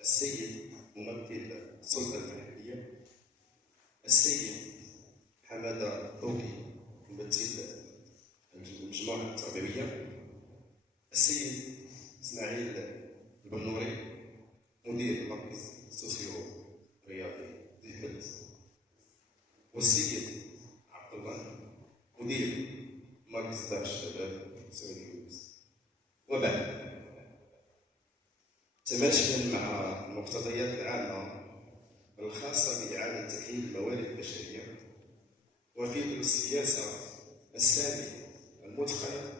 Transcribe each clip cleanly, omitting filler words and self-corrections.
السيد ممثل السلطة المحلية، السيد حمادة الطوقي ممثل المجموعة التربوية، السيد إسماعيل البنوري مدير المركز السوسيو الرياضي للبلد، والسيد عبد الله مدير مركز دار الشباب سعودي يونس. وبعد، تماشيا مع المقتضيات العامة الخاصة بإعادة تأهيل الموارد البشرية وفي ظل السياسة السامية المتقنة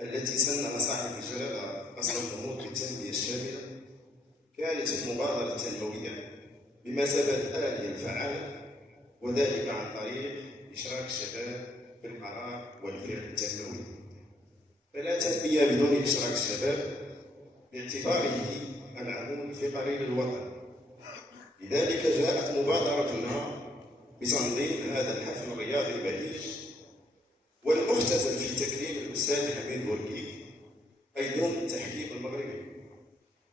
التي سن صاحب الجلالة قصد النهوض بالتنمية الشاملة، كانت المبادرة التنموية بمثابة الآلية الفعالة، وذلك عن طريق إشراك الشباب في القرار والفعل التنموي. فلا تنمية بدون إشراك الشباب باعتباره العمود الفقري للوطن. لذلك جاءت مبادرتنا بتنظيم هذا الحفل الرياضي البهيج والمختزل في تكريم الأستاذ حميد بورقي أي يوم التحكيم المغربي.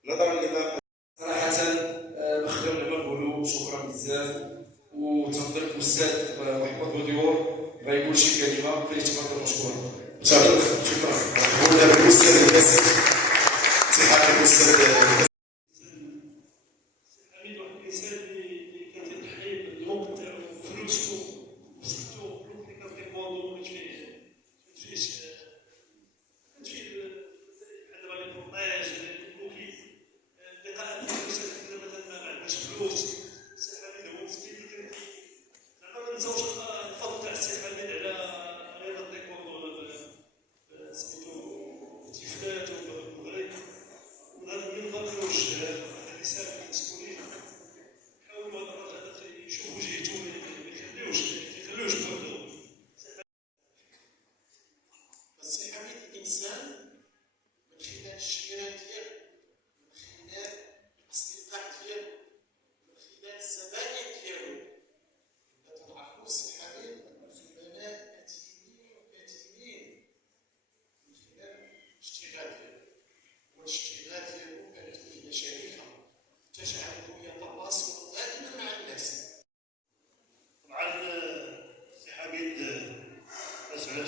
نظرا لما صراحة نخدم لما نقولوا شكرا بزاف، وتنظيم الأستاذ محمد بوديور ما يقول شي كلمة فليتفضل مشكورا. شكرا. هنا الأستاذ الباسل صحة الأستاذ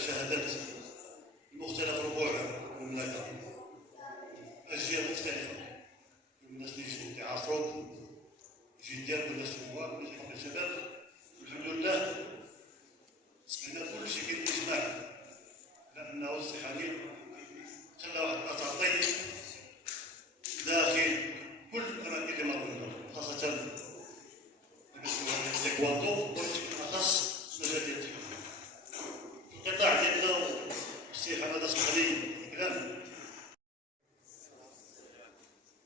شهادات مختلف ربوع المملكة، أجيال مختلفة، الناس اللي يجوا يعاصروا يجي يدير الناس الكبار والناس حق الشباب، والحمد لله سمعنا كل شيء كيجمع، لأنه السحالي خلى واحد الأثر طيب داخل كل الأماكن اللي مروا، خاصة التايكواندو وبالأخص مجال التحكيم. القطاع ديالنا السي حماده الصقلي كلام.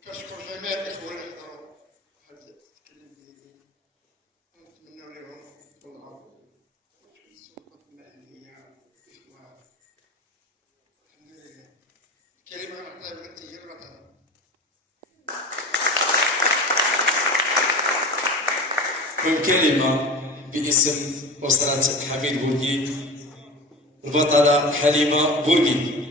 كنشكر جميع الإخوة اللي حضروا هذا الكلام ديالي، ونتمنى لهم كل العافية في السلطات المحلية الإخوة. الحمد لله. الكلمة غنعطيها بنتي هي الوطن. كلمة باسم أسرة حميد بورقي البطلة حليمة بورقي.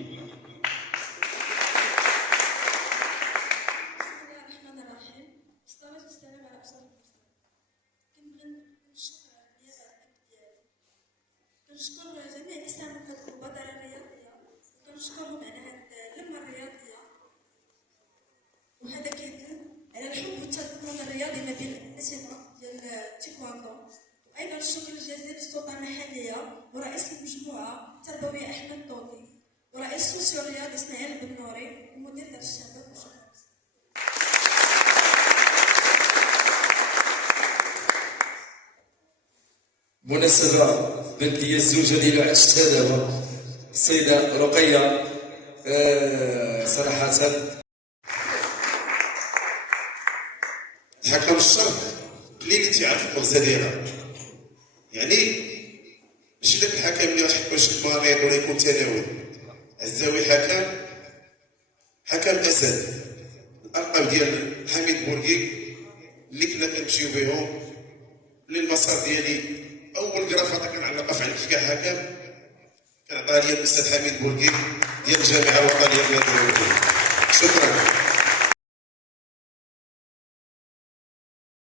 كنشكر جميع اللي ساهموا في هذه المبادرة الرياضية، وكنشكرهم على هذه اللمة الرياضية، وهذا كيدل على الحب والتضامن الرياضي ما بين الأسرة ديال التايكواندو التربوية أحمد طوطي، ورئيس سوسيو الرياضي إسماعيل بن نوري، ومدير درس الشباب. وشكرا. مناسبة بنت لي الزوجة ديالو عاد شتها دابا السيدة رقية صراحة الحكم الشرط قليل اللي تيعرف المغزى ديالها. يعني ماشي داك الحكم اللي غتحكم شي مريض ولا يكون تناول. الزاوي حكم اسد. الالقاب ديال حميد بورقي اللي كنا كنمشيو بهم، اللي المسار ديالي اول كرافطه كنعلقها في عينك كحكم كنعطيها ليا الاستاذ حميد بورقي ديال الجامعه الوطنيه ديال الدولة. شكرا.